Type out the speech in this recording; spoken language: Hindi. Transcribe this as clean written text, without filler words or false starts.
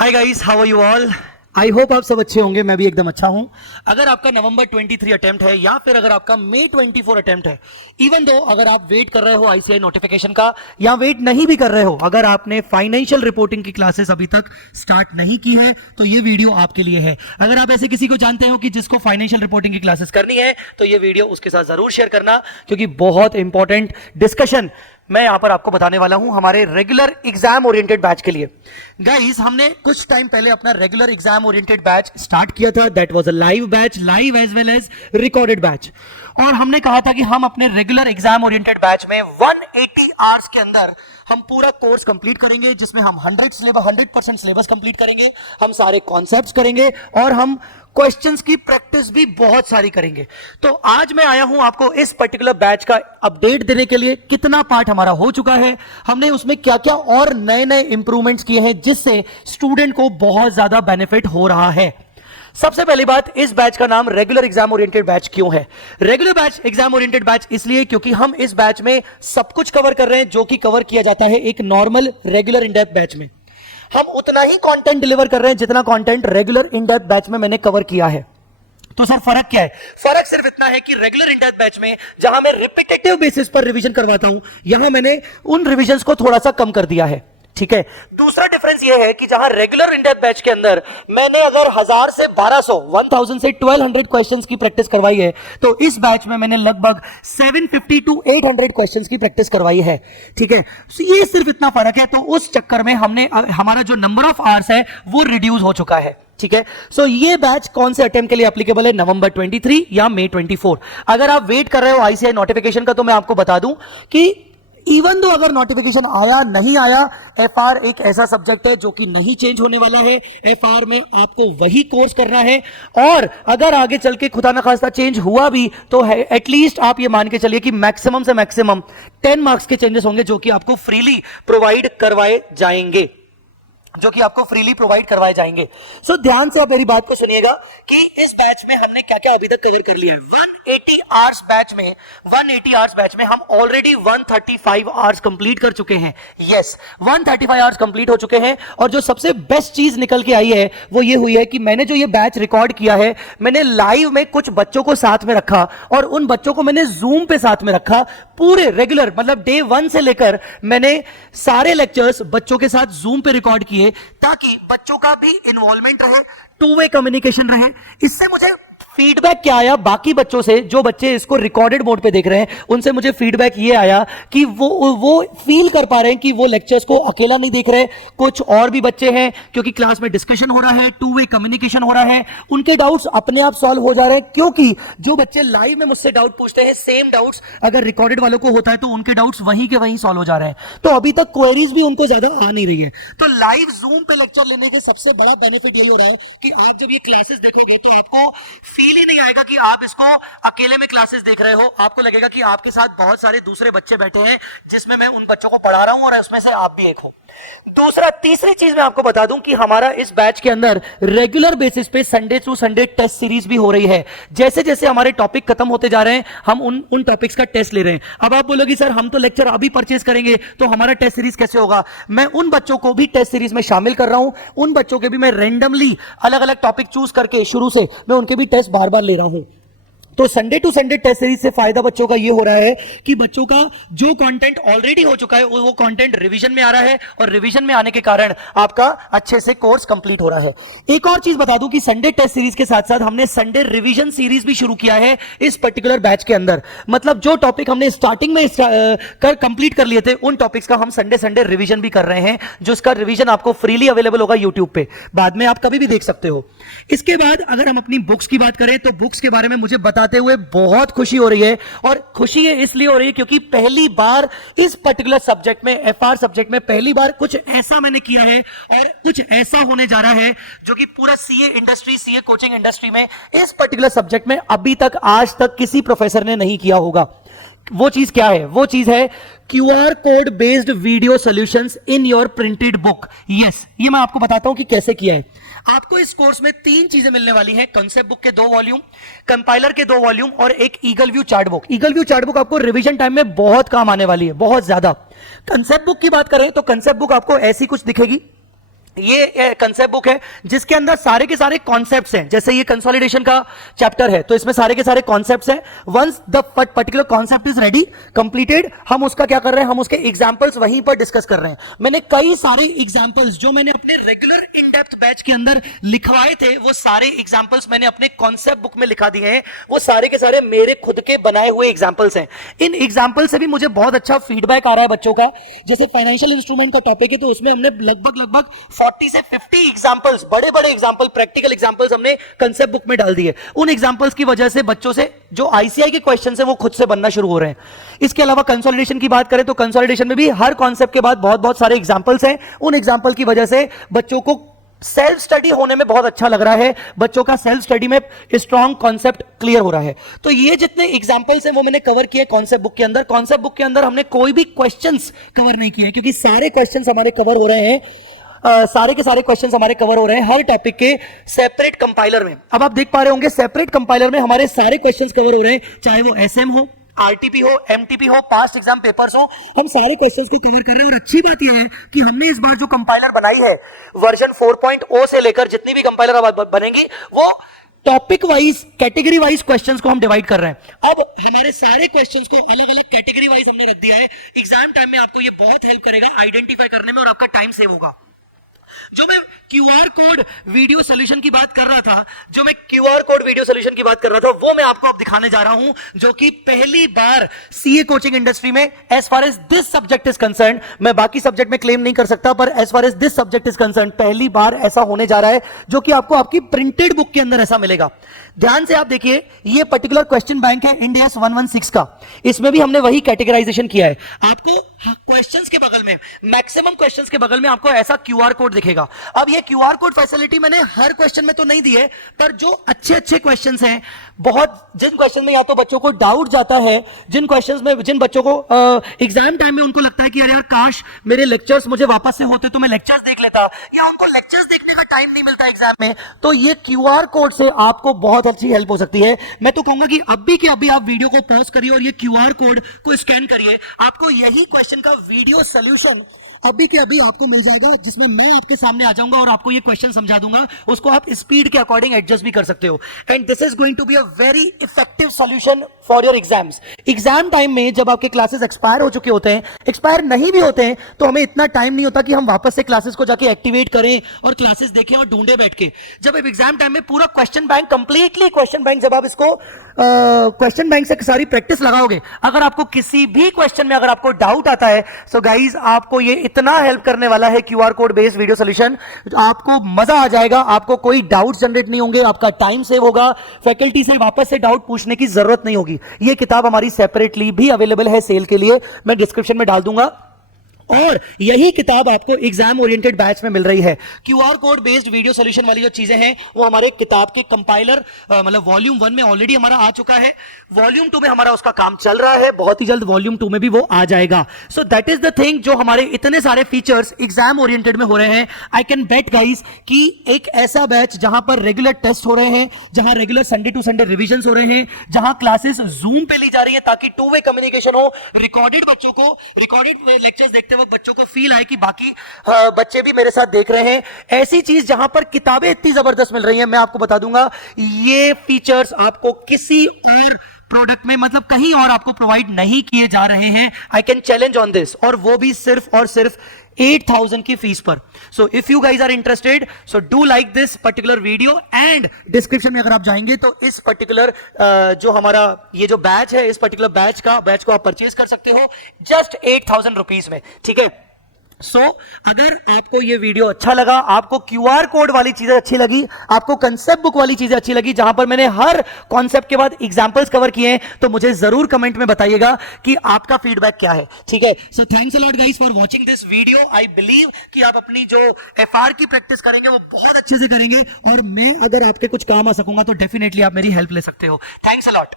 Hi guys, how are you all? I hope आप सब अच्छे होंगे। मैं भी एकदम अच्छा हूं। अगर आपका नवंबर 23 अटेम्प्ट है या फिर अगर आपका मई 24 अटेम्प्ट है, इवन दो अगर आप वेट कर रहे हो आईसीआई नोटिफिकेशन का या वेट नहीं भी कर रहे हो, अगर आपने फाइनेंशियल रिपोर्टिंग की क्लासेस अभी तक स्टार्ट नहीं की है तो ये वीडियो आपके लिए है। अगर आप ऐसे किसी को जानते हो कि जिसको फाइनेंशियल रिपोर्टिंग की क्लासेस करनी है तो ये वीडियो उसके साथ जरूर शेयर करना, क्योंकि बहुत इंपॉर्टेंट डिस्कशन मैं यहां पर आपको बताने वाला हूं हमारे रेगुलर एग्जाम ओरिएंटेड बैच के लिए। गाइस, हमने कुछ टाइम पहले अपना regular exam oriented batch start किया था। That was a live batch, live as well as recorded batch. और हमने कहा था कि हम अपने रेगुलर एग्जाम ओरिएंटेड बैच में 180 आवर्स के अंदर हम पूरा कोर्स कंप्लीट करेंगे, जिसमें हम 100% सिलेबस कंप्लीट करेंगे, हम सारे कॉन्सेप्ट्स करेंगे और हम क्वेश्चंस की प्रैक्टिस भी बहुत सारी करेंगे। तो आज मैं आया हूं आपको इस पर्टिकुलर बैच का अपडेट देने के लिए। कितना पार्ट हमारा हो चुका है, हमने उसमें क्या क्या और नए नए इंप्रूवमेंट्स किए हैं जिससे स्टूडेंट को बहुत ज्यादा बेनिफिट हो रहा है। सबसे पहली बात, इस बैच का नाम रेगुलर एग्जाम ओरिएंटेड बैच क्यों है? Regular batch exam oriented batch इसलिए क्योंकि हम इस बैच में सब कुछ कवर कर रहे हैं जो कि कवर किया जाता है एक normal regular in depth batch में। हम उतना ही कंटेंट डिलीवर कर रहे हैं जितना content regular in depth batch में मैंने कवर किया है। तो सर फर्क क्या है? फर्क सिर्फ इतना है कि रेगुलर इन डेप्थ बैच में जहां मैं रिपीटेटिव बेसिस पर रिवीजन करवाता हूं, यहां मैंने उन रिवीजन्स को थोड़ा सा कम कर दिया है। ठीक है। दूसरा डिफरेंस यह है कि जहां रेगुलर इन डेप्थ बैच के अंदर मैंने अगर 1000 से 1200 1000 से 1200 क्वेश्चंस की प्रैक्टिस करवाई है, तो इस बैच में मैंने लगभग 750 टू 800 क्वेश्चंस की प्रैक्टिस करवाई है। ठीक है। ये सिर्फ इतना फर्क है। तो उस चक्कर में हमने हमारा जो नंबर ऑफ आवर्स है वो रिड्यूस हो चुका है। ठीक है। सो ये बैच कौन से अटेम्प्ट के लिए एप्लीकेबल है? नवंबर 23 या मई 24। अगर आप वेट कर रहे हो आईसीआई नोटिफिकेशन का, तो मैं आपको बता दूं कि इवन दो अगर नोटिफिकेशन आया नहीं आया, एफआर एक ऐसा सब्जेक्ट है जो कि नहीं चेंज होने वाला है। एफआर में आपको वही कोर्स करना है, और अगर आगे चल के खुदा न खास्ता चेंज हुआ भी तो एटलीस्ट आप ये मान के चलिए कि मैक्सिमम से मैक्सिमम 10 मार्क्स के चेंजेस होंगे जो कि आपको फ्रीली प्रोवाइड करवाए जाएंगे। सो ध्यान से आप मेरी बात को सुनिएगा कि इस बैच में हमने क्या क्या अभी तक कवर कर लिया है। 180 आवर्स बैच में हम ऑलरेडी 135 आवर्स कंप्लीट कर चुके हैं। यस, 135 आवर्स कंप्लीट हो चुके हैं। और जो सबसे बेस्ट चीज निकल के आई है वो ये हुई है कि मैंने जो ये बैच रिकॉर्ड किया है, मैंने लाइव में कुछ बच्चों को साथ में रखा और उन बच्चों को मैंने जूम पे साथ में रखा। पूरे रेगुलर मतलब डे 1 से लेकर मैंने सारे लेक्चर्स बच्चों के साथ जूम पे रिकॉर्ड किए, ताकि बच्चों का भी इन्वॉल्वमेंट रहे, टू वे कम्युनिकेशन रहे। इससे मुझे फीडबैक क्या आया बाकी बच्चों से, जो बच्चे इसको रिकॉर्डेड मोड पे देख रहे हैं, उनसे मुझे फीडबैक ये आया कि वो फील कर पा रहे हैं कि वो लेक्चर्स को अकेला नहीं देख रहे, कुछ और भी बच्चे हैं, क्योंकि क्लास में डिस्कशन हो रहा है, टू वे कम्युनिकेशन हो रहा है, उनके डाउट्स अपने आप सॉल्व हो जा रहे हैं। क्योंकि जो बच्चे लाइव में मुझसे डाउट पूछते हैं, सेम डाउट्स अगर रिकॉर्डेड वालों को होता है तो उनके डाउट्स वहीं के वहीं सॉल्व हो जा रहे हैं। तो अभी तक क्वेरीज भी उनको ज्यादा आ नहीं रही है। तो लाइव जूम पे लेक्चर लेने के सबसे बड़ा बेनिफिट यही हो रहा है कि आप जब ये क्लासेस देखोगे तो आपको फील ही नहीं आएगा कि आप इसको अकेले में क्लासेस देख रहे हो। आपको लगेगा कि आपके साथ बहुत सारे दूसरे बच्चे बैठे हैं जिसमें मैं उन बच्चों को पढ़ा रहा हूं और उसमें से आप भी एक हो। तीसरी चीज मैं आपको बता दूं कि हमारा इस बैच के अंदर रेगुलर बेसिस पे Sunday to Sunday test series भी हो रही है। जैसे जैसे हमारे टॉपिक खत्म होते जा रहे हैं, हम उन टॉपिक्स का टेस्ट ले रहे हैं। अब आप बोलोगे सर हम तो लेक्चर अभी परचेज करेंगे तो हमारा टेस्ट सीरीज कैसे होगा? मैं उन बच्चों को भी टेस्ट सीरीज में शामिल कर रहा हूं। उन बच्चों के भी मैं रेंडमली अलग अलग टॉपिक चूज करके शुरू से मैं उनके भी टेस्ट बार बार ले रहा हूं। तो Sunday to Sunday test series से फायदा बच्चों का ये हो रहा है कि बच्चों का जो कंटेंट ऑलरेडी हो चुका है वो कंटेंट रिवीजन में आ रहा है, और रिवीजन में आने के कारण आपका अच्छे से कोर्स कंप्लीट हो रहा है। एक और चीज बता दूं कि संडे टेस्ट सीरीज के साथ साथ हमने संडे रिवीजन सीरीज भी शुरू किया है इस पर्टिकुलर बैच के अंदर। मतलब जो टॉपिक हमने स्टार्टिंग में कंप्लीट कर लिए थे, उन टॉपिक्स का हम संडे संडे रिवीजन भी कर रहे हैं, जिसका रिवीजन आपको फ्रीली अवेलेबल होगा यूट्यूब पे, बाद में आप कभी भी देख सकते हो। इसके बाद अगर हम अपनी बुक्स की बात करें तो बुक्स के बारे में मुझे बताते हुए बहुत खुशी हो रही है। और खुशी है इसलिए हो रही है क्योंकि पहली बार इस पर्टिकुलर सब्जेक्ट में, एफआर सब्जेक्ट में पहली बार कुछ ऐसा मैंने किया है और कुछ ऐसा होने जा रहा है जो कि पूरा सीए कोचिंग इंडस्ट्री में इस पर्टिकुलर सब्जेक्ट में अभी तक आज तक किसी प्रोफेसर ने नहीं किया होगा। वो चीज क्या है? वो चीज है QR code based video solutions in your printed book. Yes, ये मैं आपको बताता हूं कि कैसे किया है। आपको इस कोर्स में 3 चीजें मिलने वाली हैं। कांसेप्ट बुक के 2 वॉल्यूम, कंपाइलर के 2 वॉल्यूम और एक eagle view chart book. Eagle view chart book आपको रिवीजन टाइम में बहुत काम आने वाली है, बहुत ज्यादा। कांसेप्ट बुक की बात करें तो कांसेप्ट बुक आपको ऐसी कुछ दिखेगी। ये कंसेप्ट बुक है जिसके अंदर सारे के सारे कॉन्सेप्ट्स हैं। जैसे ये कंसोलिडेशन का चैप्टर है तो इसमें सारे के सारे कॉन्सेप्ट्स हैं। Once the particular concept is ready completed, हम उसका क्या कर रहे हैं, हम उसके एग्जांपल्स वहीं पर डिस्कस कर रहे हैं। मैंने कई सारे एग्जांपल्स जो मैंने अपने रेगुलर इन डेप्थ बैच के अंदर लिखवाए थे वो सारे एग्जांपल्स मैंने अपने कॉन्सेप्ट बुक में लिखा दिए हैं। वो सारे के सारे मेरे खुद के बनाए हुए एग्जांपल्स हैं। इन एग्जांपल से भी मुझे बहुत अच्छा फीडबैक आ रहा है बच्चों का। जैसे फाइनेंशियल इंस्ट्रूमेंट का टॉपिक है तो उसमें हमने लगभग 40 से 50 एग्जांपल्स, बड़े बड़े एग्जांपल, प्रैक्टिकल एग्जांपल्स हमने कंसेप्ट बुक में डाल दिए। उन एग्जांपल्स की वजह से बच्चों से जो आईसीआई के क्वेश्चंस हैं वो खुद से बनना शुरू हो रहे हैं। इसके अलावा कंसोलिडेशन की बात करें तो कंसोलिडेशन में भी हर कॉन्सेप्ट के बाद बहुत बहुत सारे एग्जांपल्स हैं। उन एग्जांपल की वजह से बच्चों को सेल्फ स्टडी होने में बहुत अच्छा लग रहा है, बच्चों का सेल्फ स्टडी में स्ट्रॉन्ग कॉन्सेप्ट क्लियर हो रहा है। तो ये जितने एग्जांपल्स हैं वो मैंने कवर किए कॉन्सेप्ट बुक के अंदर। कॉन्सेप्ट बुक के अंदर हमने कोई भी क्वेश्चंस कवर नहीं किए क्योंकि सारे क्वेश्चंस हमारे कवर हो रहे हैं। सारे के सारे क्वेश्चंस हमारे कवर हो रहे हैं हर टॉपिक के सेपरेट कंपाइलर में। अब आप देख पा रहे होंगे सेपरेट कंपाइलर में हमारे सारे क्वेश्चंस कवर हो रहे हैं, चाहे वो एसएम हो, आरटीपी हो, एमटीपी हो, पास्ट एग्जाम पेपर्स हो, हम सारे क्वेश्चंस को कवर कर रहे हैं। और अच्छी बात यह है कि हमने इस बार जो कंपाइलर बनाई है वर्जन 4.0 से लेकर जितनी भी कंपाइलर बनेंगी वो topic wise, category wise questions को हम डिवाइड कर रहे हैं। अब हमारे सारे क्वेश्चंस को अलग अलग कैटेगरी वाइज हमने रख दिया है। एग्जाम टाइम में आपको ये बहुत हेल्प करेगा आइडेंटिफाई करने में और आपका टाइम सेव होगा। जो मैं क्यूआर कोड वीडियो सॉल्यूशन की बात कर रहा था, वो मैं आपको अब दिखाने जा रहा हूं, जो कि पहली बार सीए कोचिंग इंडस्ट्री में as far as this subject is concern, मैं बाकी सब्जेक्ट में क्लेम नहीं कर सकता पर as far as this subject is concern पहली बार ऐसा होने जा रहा है जो कि आपको आपकी प्रिंटेड बुक के अंदर ऐसा मिलेगा। ध्यान से आप देखिए, ये पर्टिकुलर क्वेश्चन बैंक है इंड AS 116 का। इसमें भी हमने वही कैटेगराइजेशन किया है। आपको क्वेश्चंस के बगल में, मैक्सिमम क्वेश्चंस के बगल में आपको ऐसा क्यूआर कोड दिखेगा। अब ये क्यूआर कोड फैसिलिटी मैंने हर क्वेश्चन में तो नहीं दी है, पर जो अच्छे अच्छे क्वेश्चंस हैं, बहुत जिन क्वेश्चन में या तो बच्चों को डाउट जाता है, जिन क्वेश्चंस में जिन बच्चों को एग्जाम टाइम में उनको लगता है कि अरे यार काश मेरे लेक्चर्स मुझे वापस से होते तो मैं लेक्चर्स देख लेता, या उनको लेक्चर्स देखने का टाइम नहीं मिलता एग्जाम में, तो ये क्यूआर कोड से आपको बहुत अच्छी हेल्प हो सकती है। मैं तो कहूंगा कि अभी के अभी आप वीडियो को पॉज करिए और ये क्यूआर कोड को स्कैन करिए। आपको यही क्वेश्चन का वीडियो सॉल्यूशन अभी के अभी आपको मिल जाएगा, जिसमें मैं आपके सामने आ जाऊंगा और आपको ये क्वेश्चन समझा दूंगा। उसको आप स्पीड के अकॉर्डिंग एडजस्ट भी कर सकते हो। And this is going to be a very effective solution for your exams. Exam time में जब आपके क्लासेस एक्सपायर हो चुके होते हैं, एक्सपायर नहीं भी होते हैं, तो हमें इतना टाइम नहीं होता कि हम वापस से क्लासेस को जाके एक्टिवेट करें और क्लासेस देखें और ढूंढे बैठ के। जब एग्जाम टाइम में पूरा question bank, completely question bank, जब आप इसको क्वेश्चन बैंक से सारी प्रैक्टिस लगाओगे, अगर आपको किसी भी क्वेश्चन में अगर आपको डाउट आता है, सो गाइज आपको ये इतना हेल्प करने वाला है QR code based video solution, आपको मजा आ जाएगा। आपको कोई डाउट जनरेट नहीं होंगे, आपका टाइम सेव होगा, फैकल्टी से वापस से डाउट पूछने की जरूरत नहीं होगी। ये किताब हमारी सेपरेटली भी अवेलेबल है सेल के लिए, मैं डिस्क्रिप्शन में डाल दूंगा। और यही किताब आपको एग्जाम ओरिएंटेड बैच में मिल रही है। QR code based video solution वाली जो चीजें हैं वो हमारे किताब के कंपाइलर मतलब वॉल्यूम 1 में ऑलरेडी हमारा आ चुका है, वॉल्यूम 2 में हमारा उसका काम चल रहा है, बहुत ही जल्द वॉल्यूम 2 में भी वो आ जाएगा। So that is the thing, जो हमारे इतने सारे फीचर्स एग्जाम ओरिएंटेड में हो रहे हैं। आई कैन बेट गाइस कि एक ऐसा बैच जहां पर रेगुलर टेस्ट हो रहे हैं, जहां regular Sunday to Sunday revision हो रहे हैं, जहां क्लासेस जूम पे ली जा रही है ताकि 2 वे कम्युनिकेशन हो, रिकॉर्डेड बच्चों को, रिकॉर्डेड लेक्चर्स देखते वक्त बच्चों को फील आए कि बाकी बच्चे भी मेरे साथ देख रहे हैं। ऐसी चीज जहां पर किताबें इतनी जबरदस्त मिल रही हैं, मैं आपको बता दूंगा ये फीचर्स आपको किसी और प्रोडक्ट में, मतलब कहीं और आपको प्रोवाइड नहीं किए जा रहे हैं। I can challenge on this, और वो भी सिर्फ और सिर्फ 8,000 की फीस पर। So if you guys are interested, so do like this particular video, and description में अगर आप जाएंगे तो इस पर्टिकुलर जो हमारा ये जो बैच है, इस पर्टिकुलर बैच को आप परचेज कर सकते हो जस्ट 8,000 रुपीज में, ठीक है। सो अगर आपको ये वीडियो अच्छा लगा, आपको क्यूआर कोड वाली चीजें अच्छी लगी, आपको कंसेप्ट बुक वाली चीजें अच्छी लगी जहां पर मैंने हर कॉन्सेप्ट के बाद एग्जांपल्स कवर किए हैं, तो मुझे जरूर कमेंट में बताइएगा कि आपका फीडबैक क्या है, ठीक है। So thanks a lot guys for watching this video. I believe कि आप अपनी जो एफआर की प्रैक्टिस करेंगे वो बहुत अच्छे से करेंगे, और मैं अगर आपके कुछ काम आ सकूंगा तो डेफिनेटली आप मेरी हेल्प ले सकते हो। Thanks a lot.